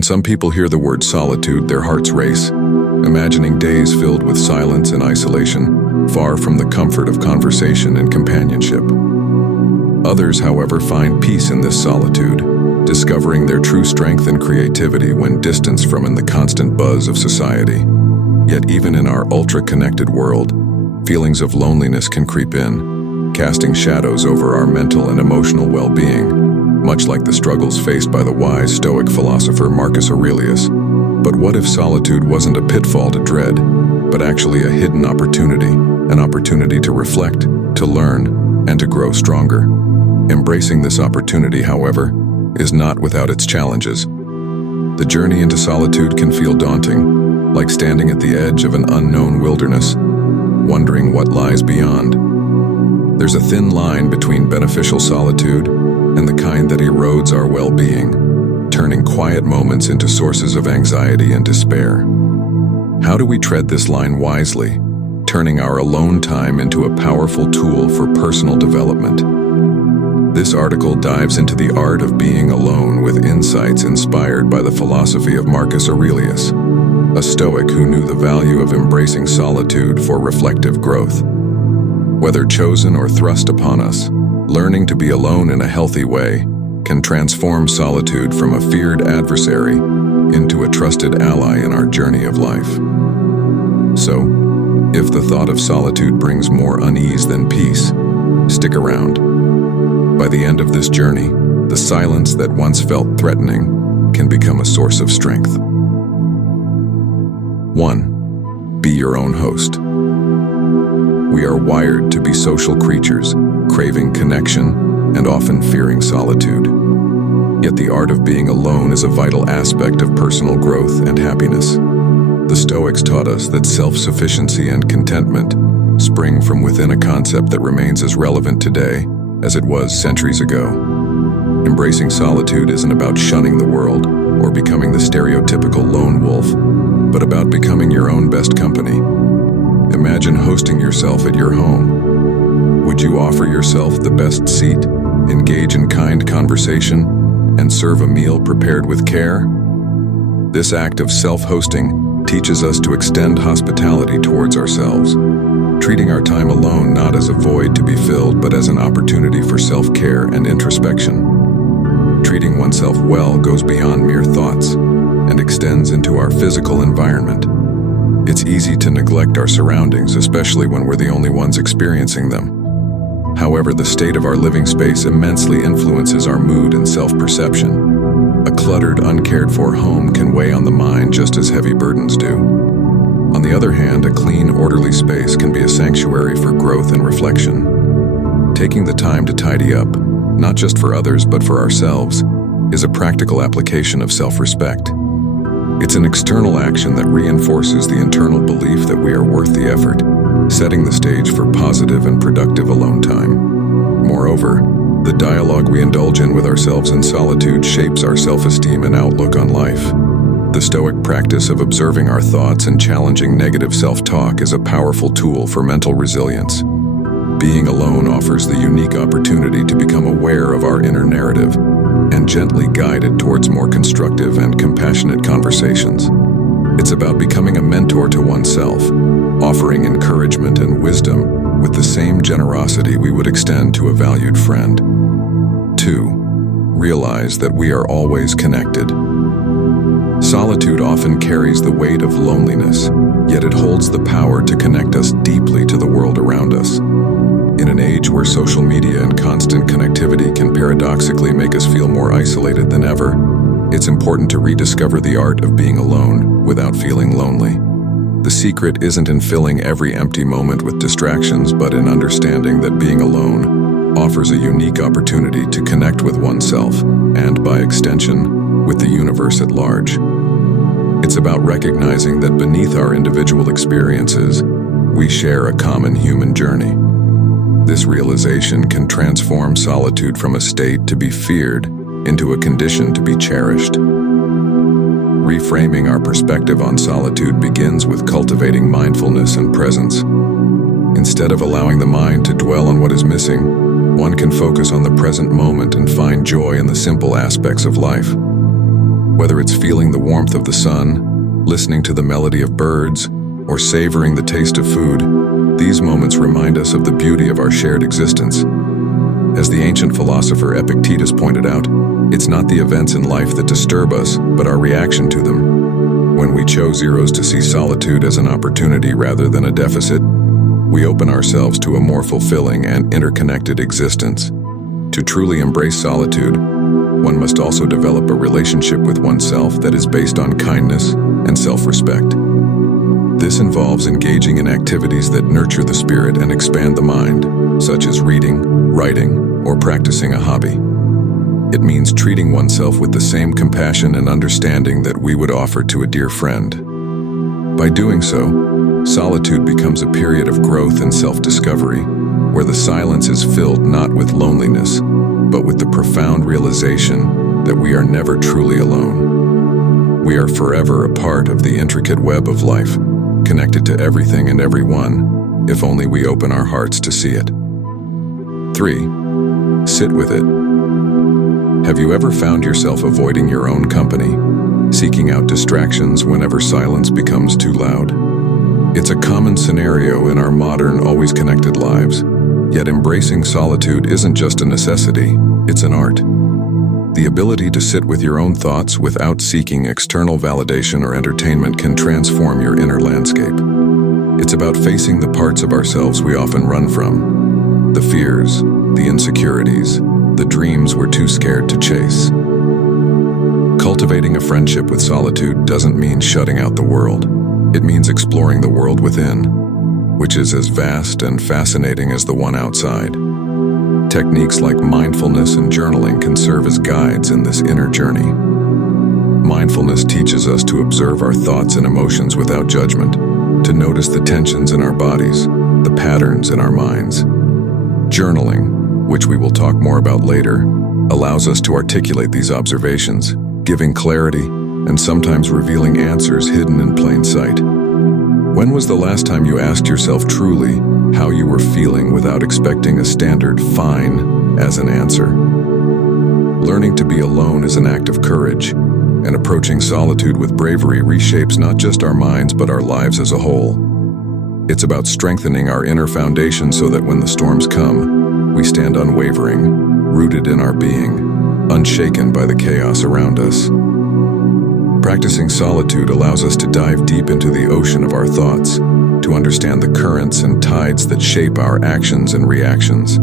When some people hear the word solitude, their hearts race, imagining days filled with silence and isolation, far from the comfort of conversation and companionship. Others, however, find peace in this solitude, discovering their true strength and creativity when distanced from the constant buzz of society. Yet even in our ultra-connected world, feelings of loneliness can creep in, casting shadows over our mental and emotional well-being, much like the struggles faced by the wise Stoic philosopher Marcus Aurelius. But what if solitude wasn't a pitfall to dread, but actually a hidden opportunity, an opportunity to reflect, to learn, and to grow stronger? Embracing this opportunity, however, is not without its challenges. The journey into solitude can feel daunting, like standing at the edge of an unknown wilderness, wondering what lies beyond. There's a thin line between beneficial solitude and the kind that erodes our well-being, turning quiet moments into sources of anxiety and despair. How do we tread this line wisely, turning our alone time into a powerful tool for personal development? This article dives into the art of being alone with insights inspired by the philosophy of Marcus Aurelius, a Stoic who knew the value of embracing solitude for reflective growth. Whether chosen or thrust upon us, learning to be alone in a healthy way can transform solitude from a feared adversary into a trusted ally in our journey of life. So, if the thought of solitude brings more unease than peace, stick around. By the end of this journey, the silence that once felt threatening can become a source of strength. 1. Be your own host. We are wired to be social creatures, craving connection and often fearing solitude. Yet the art of being alone is a vital aspect of personal growth and happiness. The Stoics taught us that self-sufficiency and contentment spring from within, a concept that remains as relevant today as it was centuries ago. Embracing solitude isn't about shunning the world or becoming the stereotypical lone wolf, but about becoming your own best company. Imagine hosting yourself at your home. Would you offer yourself the best seat, engage in kind conversation, and serve a meal prepared with care? This act of self-hosting teaches us to extend hospitality towards ourselves, treating our time alone not as a void to be filled, but as an opportunity for self-care and introspection. Treating oneself well goes beyond mere thoughts and extends into our physical environment. It's easy to neglect our surroundings, especially when we're the only ones experiencing them. However, the state of our living space immensely influences our mood and self-perception. A cluttered, uncared-for home can weigh on the mind just as heavy burdens do. On the other hand, a clean, orderly space can be a sanctuary for growth and reflection. Taking the time to tidy up, not just for others but for ourselves, is a practical application of self-respect. It's an external action that reinforces the internal belief that we are worth the effort, setting the stage for positive and productive alone time. Moreover, the dialogue we indulge in with ourselves in solitude shapes our self-esteem and outlook on life. The Stoic practice of observing our thoughts and challenging negative self-talk is a powerful tool for mental resilience. Being alone offers the unique opportunity to become aware of our inner narrative and gently guide it towards more constructive and compassionate conversations. It's about becoming a mentor to oneself, offering encouragement and wisdom with the same generosity we would extend to a valued friend. 2. Realize that we are always connected. Solitude often carries the weight of loneliness, yet it holds the power to connect us deeply to the world around us. In an age where social media and constant connectivity can paradoxically make us feel more isolated than ever, it's important to rediscover the art of being alone without feeling lonely. The secret isn't in filling every empty moment with distractions, but in understanding that being alone offers a unique opportunity to connect with oneself and, by extension, with the universe at large. It's about recognizing that beneath our individual experiences, we share a common human journey. This realization can transform solitude from a state to be feared into a condition to be cherished. Reframing our perspective on solitude begins with cultivating mindfulness and presence. Instead of allowing the mind to dwell on what is missing, one can focus on the present moment and find joy in the simple aspects of life. Whether it's feeling the warmth of the sun, listening to the melody of birds, or savoring the taste of food, these moments remind us of the beauty of our shared existence. As the ancient philosopher Epictetus pointed out, it's not the events in life that disturb us, but our reaction to them. When we chose Eros to see solitude as an opportunity rather than a deficit, we open ourselves to a more fulfilling and interconnected existence. To truly embrace solitude, one must also develop a relationship with oneself that is based on kindness and self-respect. This involves engaging in activities that nurture the spirit and expand the mind, such as reading, writing, or practicing a hobby. It means treating oneself with the same compassion and understanding that we would offer to a dear friend. By doing so, solitude becomes a period of growth and self-discovery, where the silence is filled not with loneliness, but with the profound realization that we are never truly alone. We are forever a part of the intricate web of life, connected to everything and everyone, if only we open our hearts to see it. 3. Sit with it. Have you ever found yourself avoiding your own company, seeking out distractions whenever silence becomes too loud? It's a common scenario in our modern, always connected lives. Yet embracing solitude isn't just a necessity, it's an art. The ability to sit with your own thoughts without seeking external validation or entertainment can transform your inner landscape. It's about facing the parts of ourselves we often run from, the fears, the insecurities, the dreams we're too scared to chase. Cultivating a friendship with solitude doesn't mean shutting out the world. It means exploring the world within, which is as vast and fascinating as the one outside. Techniques like mindfulness and journaling can serve as guides in this inner journey. Mindfulness teaches us to observe our thoughts and emotions without judgment, to notice the tensions in our bodies, the patterns in our minds. Journaling, which we will talk more about later, allows us to articulate these observations, giving clarity and sometimes revealing answers hidden in plain sight. When was the last time you asked yourself truly how you were feeling without expecting a standard "fine" as an answer? Learning to be alone is an act of courage, and approaching solitude with bravery reshapes not just our minds but our lives as a whole. It's about strengthening our inner foundation so that when the storms come, we stand unwavering, rooted in our being, unshaken by the chaos around us. Practicing solitude allows us to dive deep into the ocean of our thoughts, to understand the currents and tides that shape our actions and reactions.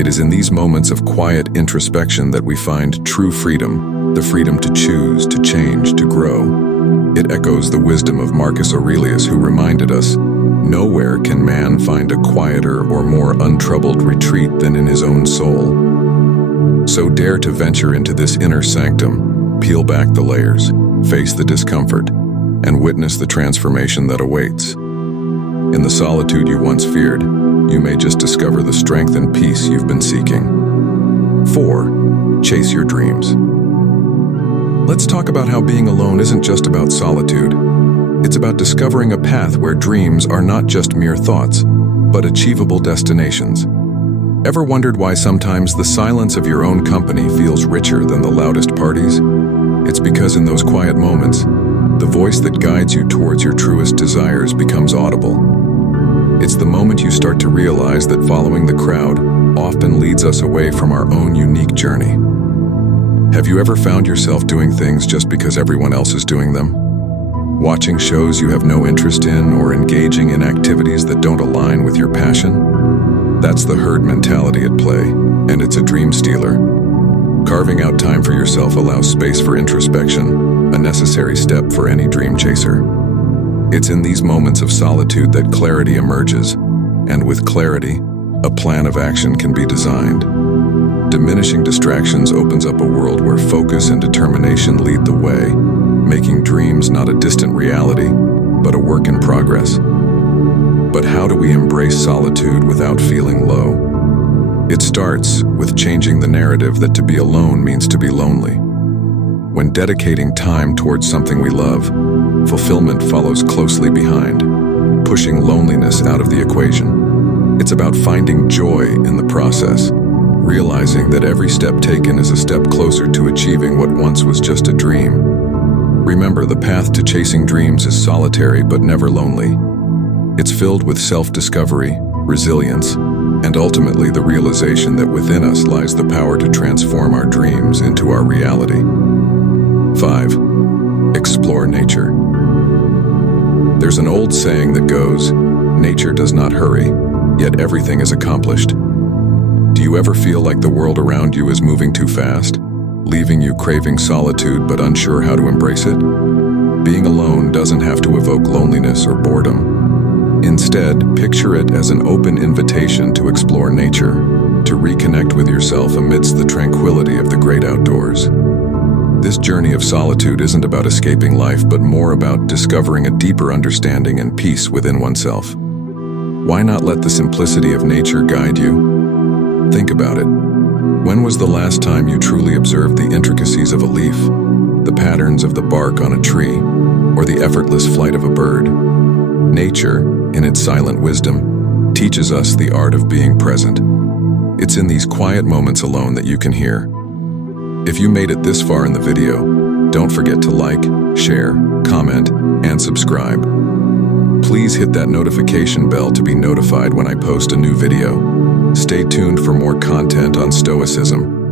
It is in these moments of quiet introspection that we find true freedom, the freedom to choose, to change, to grow. It echoes the wisdom of Marcus Aurelius, who reminded us, "Nowhere can man find a quieter or more untroubled retreat than in his own soul." So dare to venture into this inner sanctum, peel back the layers, face the discomfort, and witness the transformation that awaits. In the solitude you once feared, you may just discover the strength and peace you've been seeking. 4. Chase your dreams. Let's talk about how being alone isn't just about solitude. It's about discovering a path where dreams are not just mere thoughts, but achievable destinations. Ever wondered why sometimes the silence of your own company feels richer than the loudest parties? It's because in those quiet moments, the voice that guides you towards your truest desires becomes audible. It's the moment you start to realize that following the crowd often leads us away from our own unique journey. Have you ever found yourself doing things just because everyone else is doing them? Watching shows you have no interest in or engaging in activities that don't align with your passion? That's the herd mentality at play, and it's a dream stealer. Carving out time for yourself allows space for introspection, a necessary step for any dream chaser. It's in these moments of solitude that clarity emerges, and with clarity, a plan of action can be designed. Diminishing distractions opens up a world where focus and determination lead the way, making dreams not a distant reality, but a work in progress. But how do we embrace solitude without feeling low? It starts with changing the narrative that to be alone means to be lonely. When dedicating time towards something we love, fulfillment follows closely behind, pushing loneliness out of the equation. It's about finding joy in the process, realizing that every step taken is a step closer to achieving what once was just a dream. Remember, the path to chasing dreams is solitary but never lonely. It's filled with self-discovery, resilience, and ultimately the realization that within us lies the power to transform our dreams into our reality. 5. Explore nature. There's an old saying that goes, "Nature does not hurry, yet everything is accomplished." Do you ever feel like the world around you is moving too fast, leaving you craving solitude but unsure how to embrace it? Being alone doesn't have to evoke loneliness or boredom. Instead, picture it as an open invitation to explore nature, to reconnect with yourself amidst the tranquility of the great outdoors. This journey of solitude isn't about escaping life, but more about discovering a deeper understanding and peace within oneself. Why not let the simplicity of nature guide you? Think about it. When was the last time you truly observed the intricacies of a leaf, the patterns of the bark on a tree, or the effortless flight of a bird? Nature, in its silent wisdom, teaches us the art of being present. It's in these quiet moments alone that you can hear. If you made it this far in the video, don't forget to like, share, comment, and subscribe. Please hit that notification bell to be notified when I post a new video. Stay tuned for more content on Stoicism,